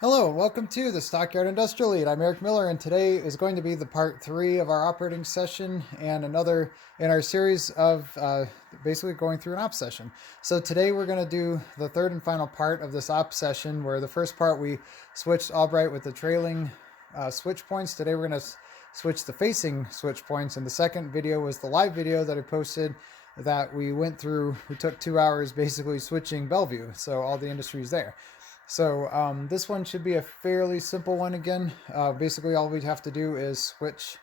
Hello, welcome to the Stockyard Industrial Lead. I'm Eric Miller, and today is going to be the part 3 of our operating session and another in our series of basically going through an op session. So today we're going to do the third and final part of this op session, where the first part we switched Albright with the trailing switch points. Today we're going to switch the facing switch points, and the second video was the live video that I posted that we went through. We took 2 hours basically switching Bellevue, so all the industries there. So this one should be a fairly simple one again. Basically all we'd have to do is switch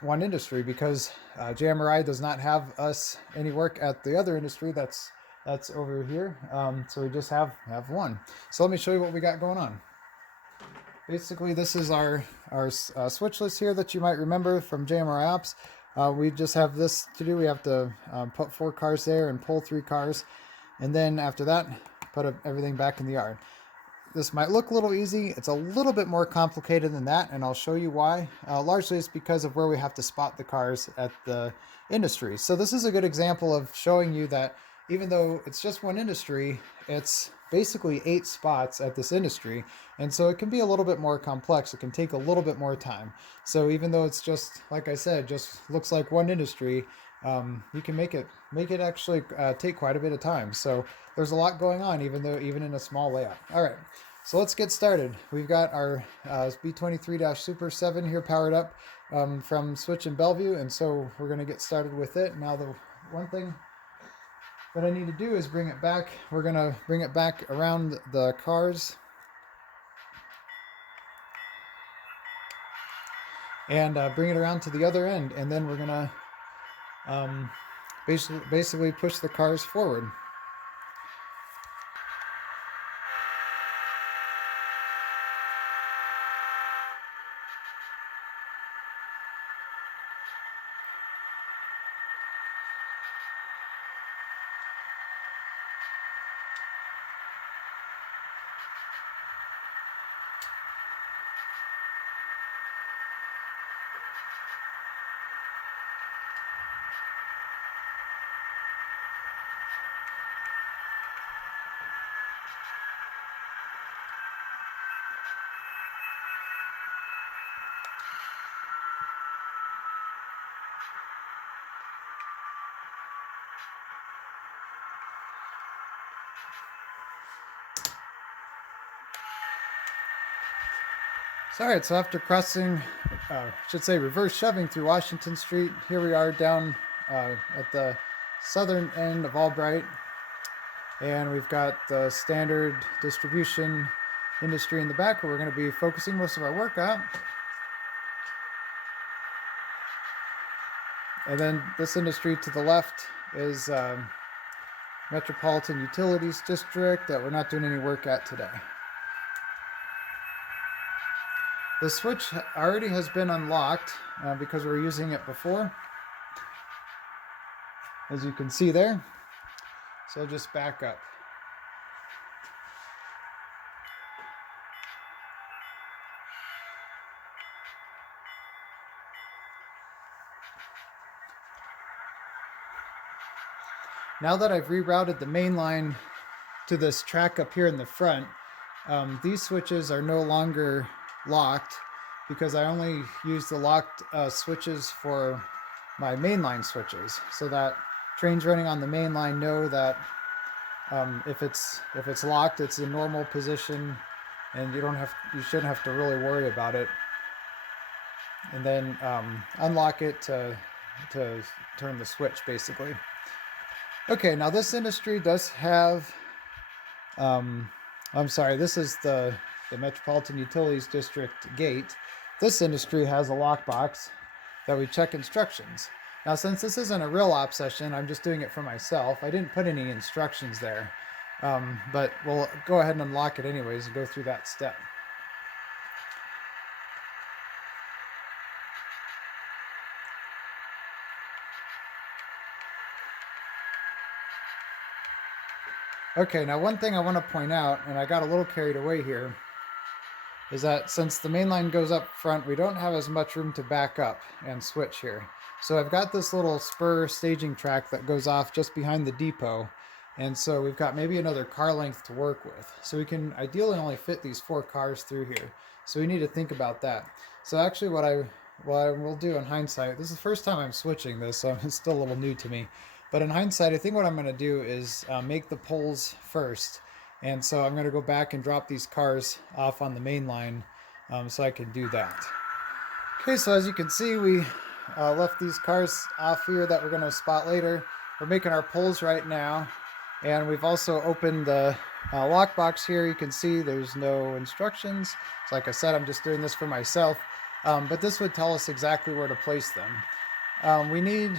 one industry, because JMRI does not have us any work at the other industry that's over here. So we just have one. So let me show you what we got going on. Basically this is our switch list here that you might remember from JMRI Ops. We just have this to do. We have to put 4 cars there and pull 3 cars. And then after that, put everything back in the yard. This might look a little easy. It's a little bit more complicated than that, and I'll show you why. Largely it's because of where we have to spot the cars at the industry. So this is a good example of showing you that even though it's just one industry, it's basically 8 spots at this industry, and so it can be a little bit more complex. It can take a little bit more time. So even though it's just, like I said, just looks like one industry, you can make it actually take quite a bit of time. So there's a lot going on, even in a small layout. All right, so let's get started. We've got our B23-Super 7 here powered up from Switch in Bellevue, and so we're going to get started with it. Now the one thing that I need to do is bring it back. We're going to bring it back around the cars and bring it around to the other end, and then we're going to basically push the cars forward. Alright, so after crossing, reverse shoving through Washington Street, here we are down at the southern end of Albright, and we've got the standard distribution industry in the back where we're going to be focusing most of our work on. And then this industry to the left is Metropolitan Utilities District that we're not doing any work at today. The switch already has been unlocked because we were using it before, as you can see there. So I'll just back up. Now that I've rerouted the main line to this track up here in the front, these switches are no longer locked, because I only use the locked switches for my mainline switches, so that trains running on the main line know that if it's locked, it's in normal position, and you shouldn't have to really worry about it. And then unlock it to turn the switch, basically. Okay, now this industry does have this is the Metropolitan Utilities District gate. This industry has a lockbox that we check instructions. Now, since this isn't a real op session, I'm just doing it for myself. I didn't put any instructions there, but we'll go ahead and unlock it anyways and go through that step. Okay, now one thing I want to point out, and I got a little carried away here, is that since the main line goes up front, we don't have as much room to back up and switch here. So I've got this little spur staging track that goes off just behind the depot, And so we've got maybe another car length to work with. So we can ideally only fit these 4 cars through here. So we need to think about that. So actually what I will do in hindsight, this is the first time I'm switching this, so it's still a little new to me. But in hindsight, I think what I'm going to do is make the poles first. And so I'm going to go back and drop these cars off on the main line so I can do that. Okay, so as you can see, we left these cars off here that we're going to spot later. We're making our poles right now. And we've also opened the lockbox here. You can see there's no instructions. So like I said, I'm just doing this for myself. But this would tell us exactly where to place them. We need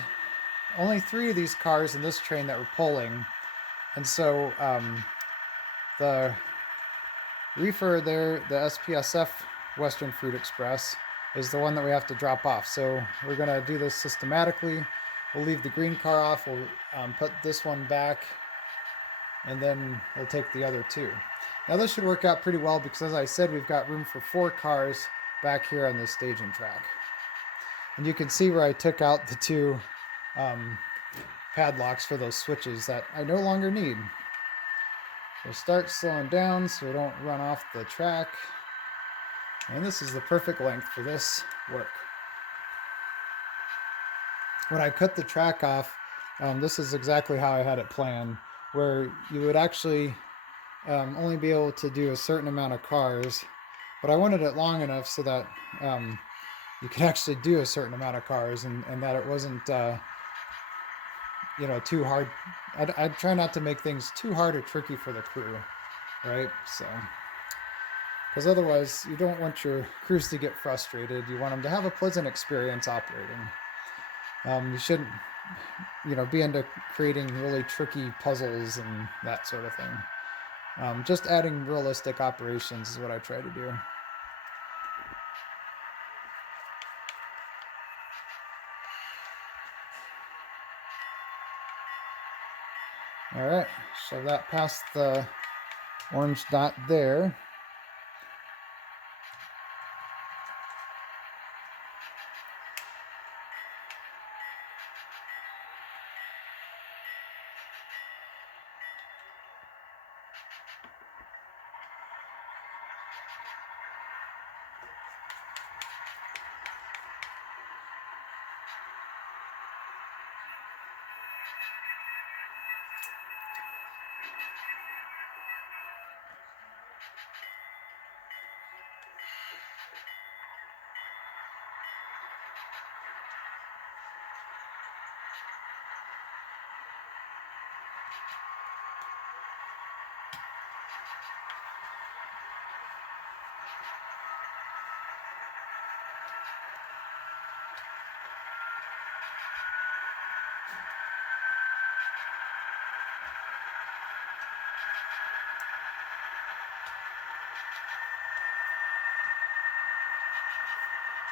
only 3 of these cars in this train that we're pulling. And so the reefer there, the SPSF Western Fruit Express, is the one that we have to drop off. So we're going to do this systematically. We'll leave the green car off. We'll put this one back. And then we'll take the other 2. Now this should work out pretty well because, as I said, we've got room for 4 cars back here on this staging track. And you can see where I took out the 2 padlocks for those switches that I no longer need. We'll start slowing down so we don't run off the track. And this is the perfect length for this work. When I cut the track off, this is exactly how I had it planned, where you would actually only be able to do a certain amount of cars, but I wanted it long enough so that you could actually do a certain amount of cars and that it wasn't too hard. I'd try not to make things too hard or tricky for the crew, right? So, because otherwise you don't want your crews to get frustrated. You want them to have a pleasant experience operating. You shouldn't be into creating really tricky puzzles and that sort of thing. Just adding realistic operations is what I try to do. All right, shove that past the orange dot there.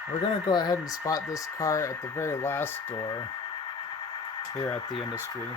We're going to go ahead and spot this car at the very last door here at the industry.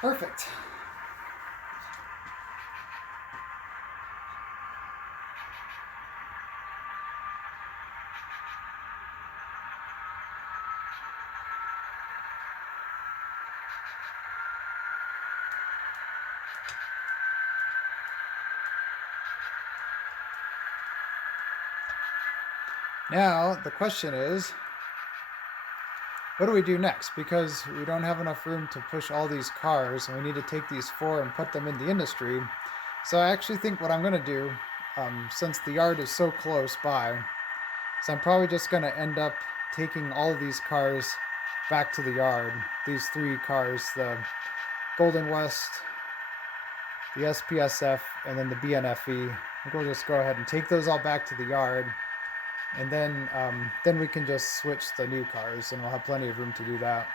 Perfect. Now, the question is, what do we do next? Because we don't have enough room to push all these cars, and we need to take these 4 and put them in the industry. So I actually think what I'm going to do, since the yard is so close by, is I'm probably just going to end up taking all of these cars back to the yard. These 3 cars, the Golden West, the SPSF, and then the BNFE. We'll just go ahead and take those all back to the yard, and then we can just switch the new cars, and we'll have plenty of room to do that.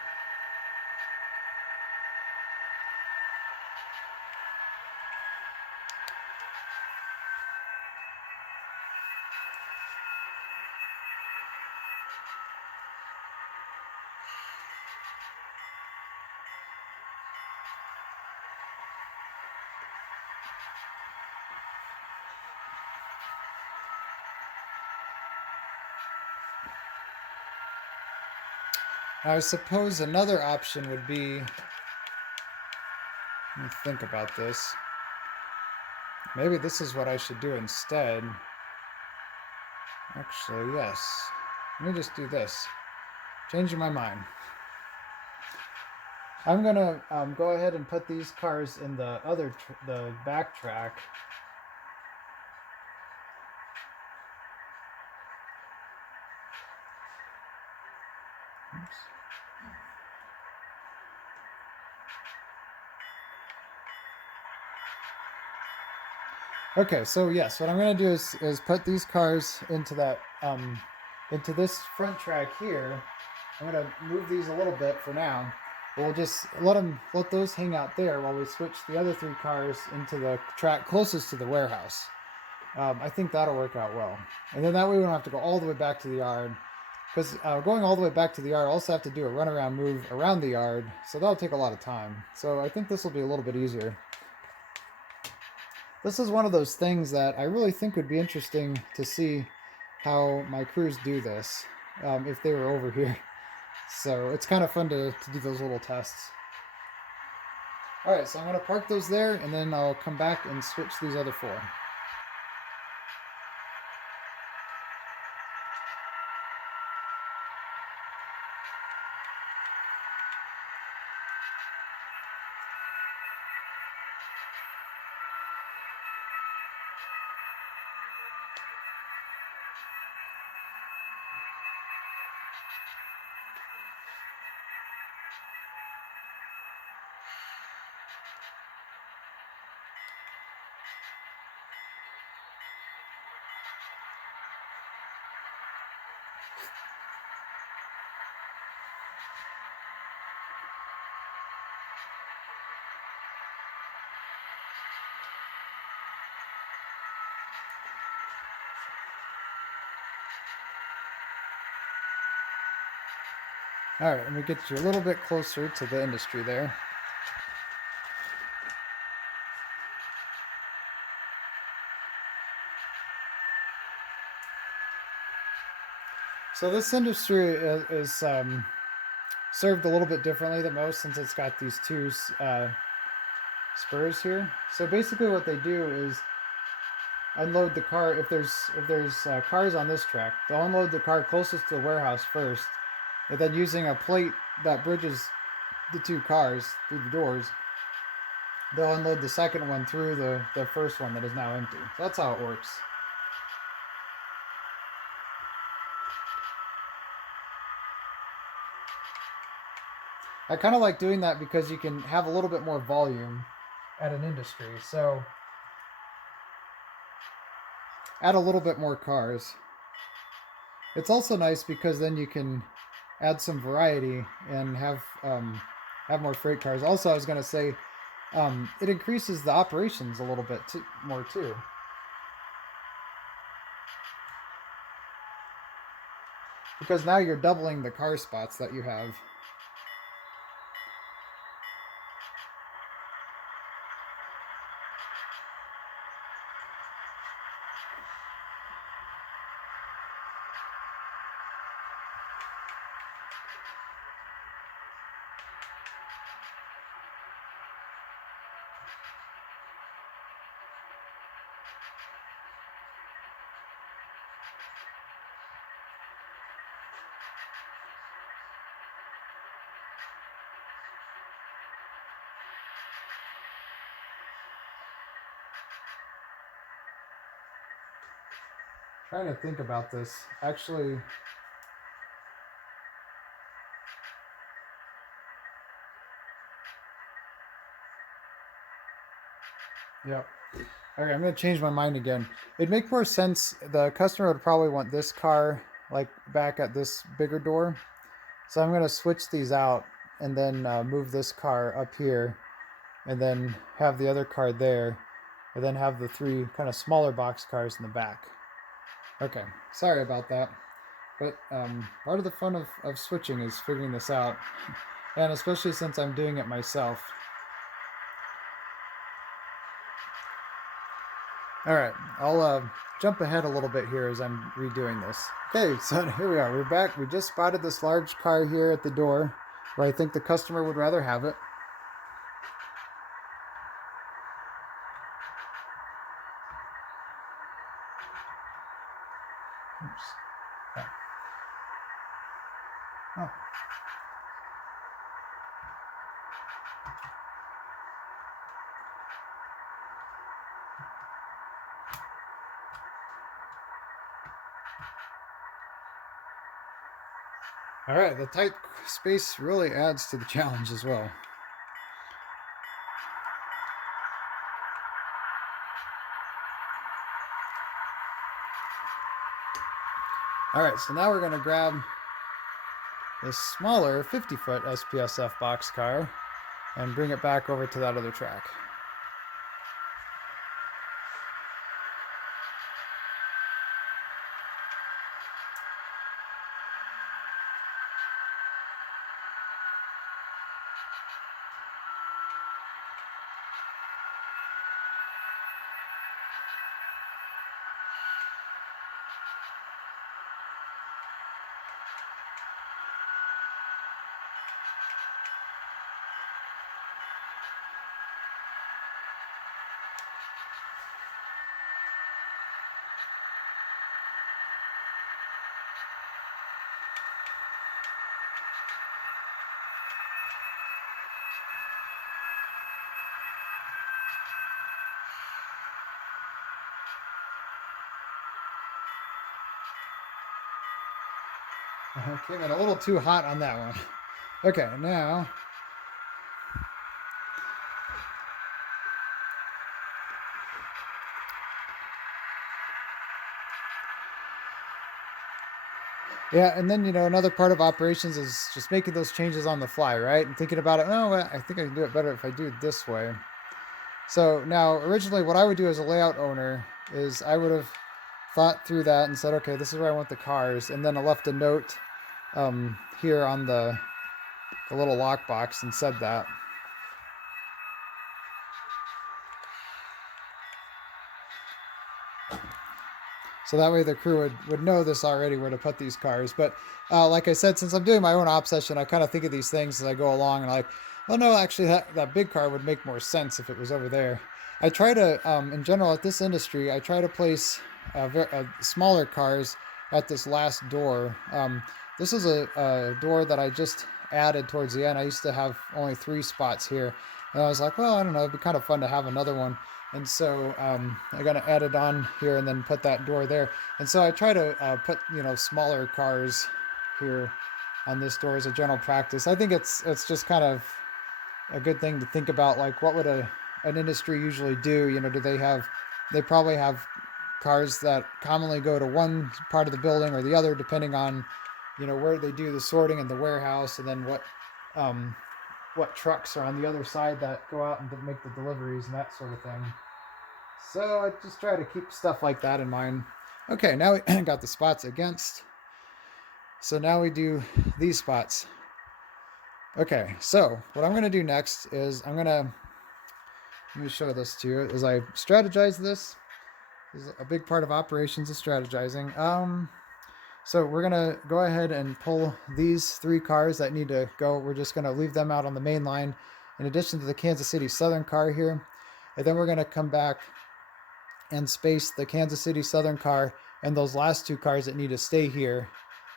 Now, I suppose another option would be, let me think about this. Maybe this is what I should do instead. Actually, yes. Let me just do this. Changing my mind. I'm gonna go ahead and put these cars in the the back track. Oops. Okay, so yes, what I'm going to do is put these cars into that into this front track here. I'm going to move these a little bit for now. We'll just let those hang out there while we switch the other 3 cars into the track closest to the warehouse. I think that'll work out well, and then that way we don't have to go all the way back to the yard. Because going all the way back to the yard, I also have to do a runaround move around the yard, so that'll take a lot of time. So I think this will be a little bit easier. This is one of those things that I really think would be interesting to see how my crews do this if they were over here. So it's kind of fun to do those little tests. Alright, so I'm going to park those there, and then I'll come back and switch these other 4. Alright, let me get you a little bit closer to the industry there. So this industry is served a little bit differently than most, since it's got these 2 spurs here. So basically what they do is unload the car. If there's cars on this track, they'll unload the car closest to the warehouse first, and then using a plate that bridges the 2 cars through the doors, they'll unload the second one through the first one that is now empty. So that's how it works. I kind of like doing that because you can have a little bit more volume at an industry. So add a little bit more cars. It's also nice because then you can add some variety and have more freight cars. Also, I was going to say, it increases the operations a little bit more too. Because now you're doubling the car spots that you have. Trying to think about this. Actually, Yep. Okay, I'm going to change my mind again. It'd make more sense. The customer would probably want this car like back at this bigger door. So I'm going to switch these out and then move this car up here and then have the other car there and then have the three kind of smaller box cars in the back. Okay, sorry about that. But part of the fun of switching is figuring this out. And especially since I'm doing it myself. All right, I'll jump ahead a little bit here as I'm redoing this. Okay, so here we are. We're back. We just spotted this large car here at the door where I think the customer would rather have it. Oops. Oh. Oh. All right, the tight space really adds to the challenge as well. All right, so now we're going to grab this smaller 50-foot SPSF boxcar and bring it back over to that other track. Came in a little too hot on that one. Okay, now yeah, and then another part of operations is just making those changes on the fly, right? And thinking about it. Oh, well, I think I can do it better if I do it this way. So now, originally, what I would do as a layout owner is I would have thought through that and said, okay, this is where I want the cars, and then I left a note here on the little lockbox and said that. So that way the crew would know this already, where to put these cars. But like I said, since I'm doing my own op session, I kind of think of these things as I go along and well, no, actually that big car would make more sense if it was over there. I try to, in general, at this industry, I try to place smaller cars at this last door. This is a door that I just added towards the end. I used to have only 3 spots here. And I was like, well, I don't know, it'd be kind of fun to have another one. And so I got to add it on here and then put that door there. And so I try to put, smaller cars here on this door as a general practice. I think it's just kind of a good thing to think about, like what would an industry usually do? They probably have cars that commonly go to one part of the building or the other, depending on, where they do the sorting in the warehouse, and then what trucks are on the other side that go out and make the deliveries and that sort of thing. So I just try to keep stuff like that in mind. Okay, now we got the spots against. So now we do these spots. Okay, so what I'm going to do next is let me show this to you, is I strategize this. This is a big part of operations, is strategizing. So we're going to go ahead and pull these 3 cars that need to go. We're just going to leave them out on the main line in addition to the Kansas City Southern car here. And then we're going to come back and space the Kansas City Southern car and those last 2 cars that need to stay here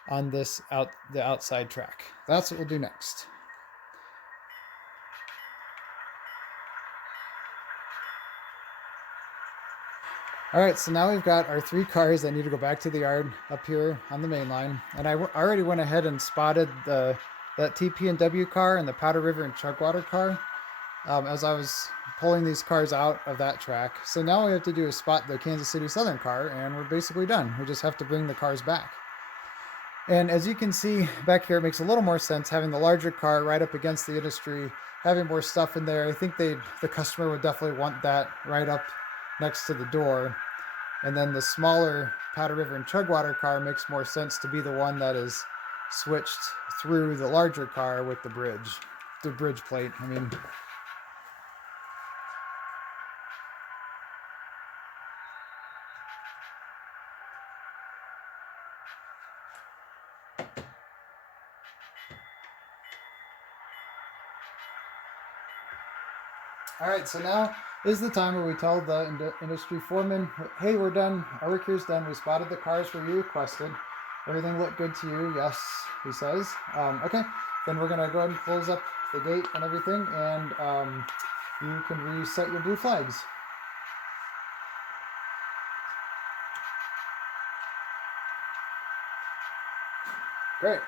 on the outside track. That's what we'll do next. All right, so now we've got our 3 cars that need to go back to the yard up here on the main line. And I already went ahead and spotted that TP&W car and the Powder River and Chugwater car. as I was pulling these cars out of that track. So now we have to do is spot the Kansas City Southern car, and we're basically done. We just have to bring the cars back. And as you can see back here, it makes a little more sense having the larger car right up against the industry, having more stuff in there. I think the customer would definitely want that right up next to the door. And then the smaller Powder River and Chugwater car makes more sense to be the one that is switched through the larger car with the bridge plate. I mean, all right, so now is the time where we tell the industry foreman, hey, we're done. Our work here's done. We spotted the cars where you requested. Everything looked good to you. Yes, he says. Okay, then we're going to go ahead and close up the gate and everything, and you can reset your blue flags. Great.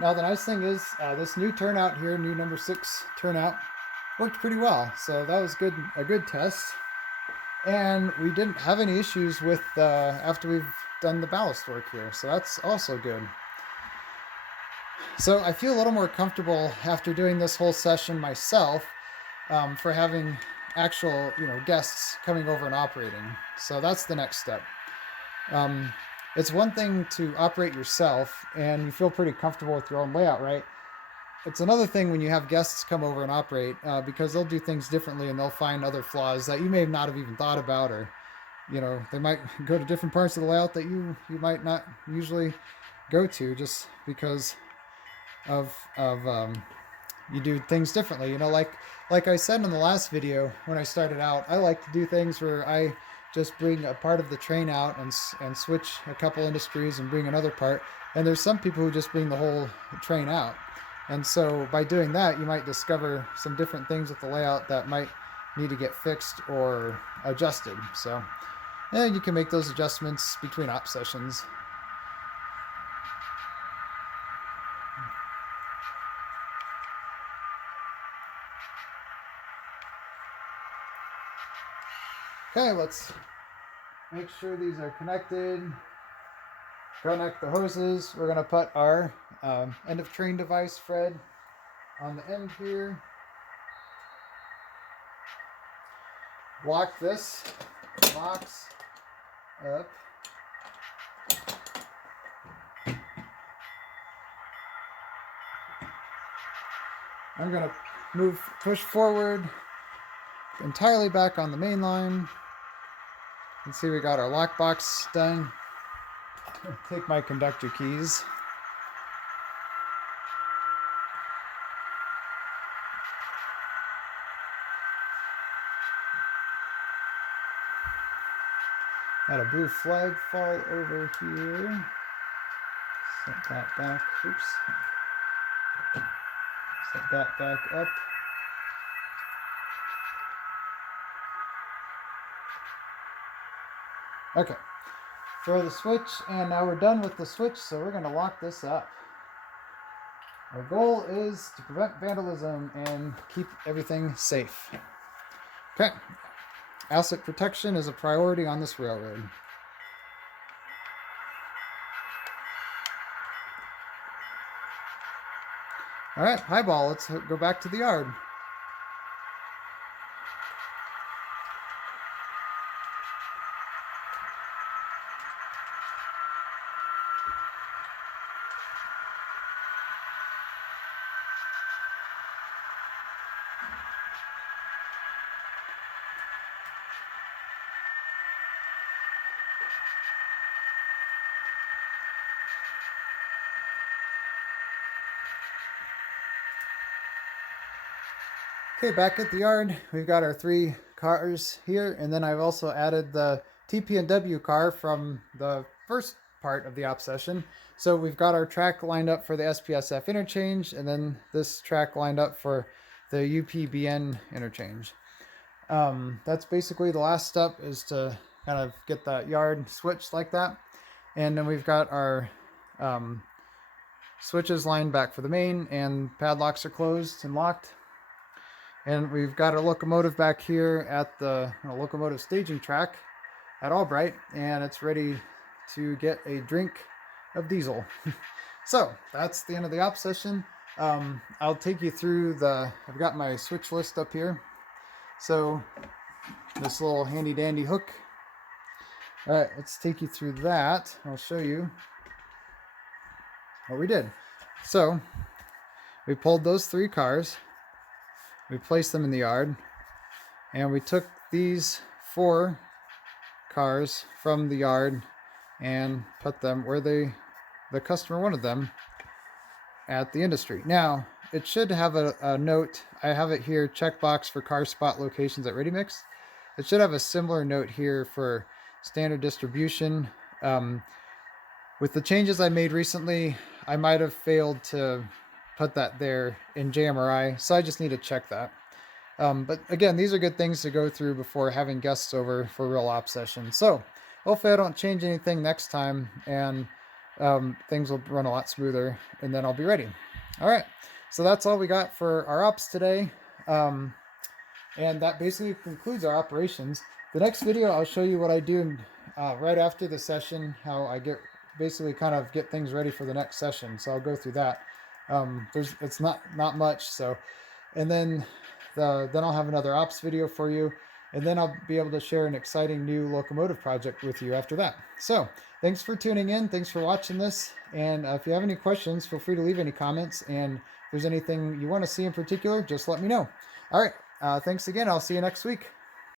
Now the nice thing is this new turnout here, new number 6 turnout, worked pretty well. So that was good, a good test. And we didn't have any issues with after we've done the ballast work here. So that's also good. So I feel a little more comfortable after doing this whole session myself for having actual, guests coming over and operating. So that's the next step. It's one thing to operate yourself and you feel pretty comfortable with your own layout, right? It's another thing when you have guests come over and operate because they'll do things differently and they'll find other flaws that you may not have even thought about, or they might go to different parts of the layout that you might not usually go to just because of you do things differently. Like I said in the last video when I started out, I like to do things where I just bring a part of the train out and switch a couple industries and bring another part. And there's some people who just bring the whole train out. And so by doing that, you might discover some different things with the layout that might need to get fixed or adjusted. So you can make those adjustments between op sessions. Okay, let's make sure these are connected. Connect the hoses. We're going to put our end of train device, Fred, on the end here. Lock this box up. I'm going to push forward entirely back on the main line. You can see we got our lock box done. Take my conductor keys. Got a blue flag fall over here. Set that back. Oops. Set that back up. Okay. Throw the switch, and now we're done with the switch, so we're going to lock this up. Our goal is to prevent vandalism and keep everything safe. Okay. Asset protection is a priority on this railroad. All right, highball, let's go back to the yard. Okay, back at the yard, we've got our 3 cars here, and then I've also added the TP&W car from the first part of the op session. So we've got our track lined up for the SPSF interchange, and then this track lined up for the UPBN interchange. That's basically the last step, is to kind of get that yard switched like that. And then we've got our switches lined back for the main, and padlocks are closed and locked. And we've got a locomotive back here at the locomotive staging track at Albright, and it's ready to get a drink of diesel. So that's the end of the op session. I'll take you through I've got my switch list up here. So this little handy dandy hook. All right, let's take you through that. I'll show you what we did. So we pulled those 3 cars, we placed them in the yard, and we took these 4 cars from the yard and put them where the customer wanted them at the industry. Now, it should have a note. I have it here, checkbox for car spot locations at Ready Mix. It should have a similar note here for standard distribution. With the changes I made recently, I might have failed to put that there in JMRI, so I just need to check that. But again, these are good things to go through before having guests over for real op sessions. So hopefully I don't change anything next time, and things will run a lot smoother, and then I'll be ready. All right, so that's all we got for our ops today. And that basically concludes our operations. The next video, I'll show you what I do right after the session, how I basically kind of get things ready for the next session. So I'll go through that. It's not much. So, and then I'll have another ops video for you, and then I'll be able to share an exciting new locomotive project with you after that. So thanks for tuning in. Thanks for watching this. And if you have any questions, feel free to leave any comments. And if there's anything you want to see in particular, just let me know. All right. Thanks again. I'll see you next week.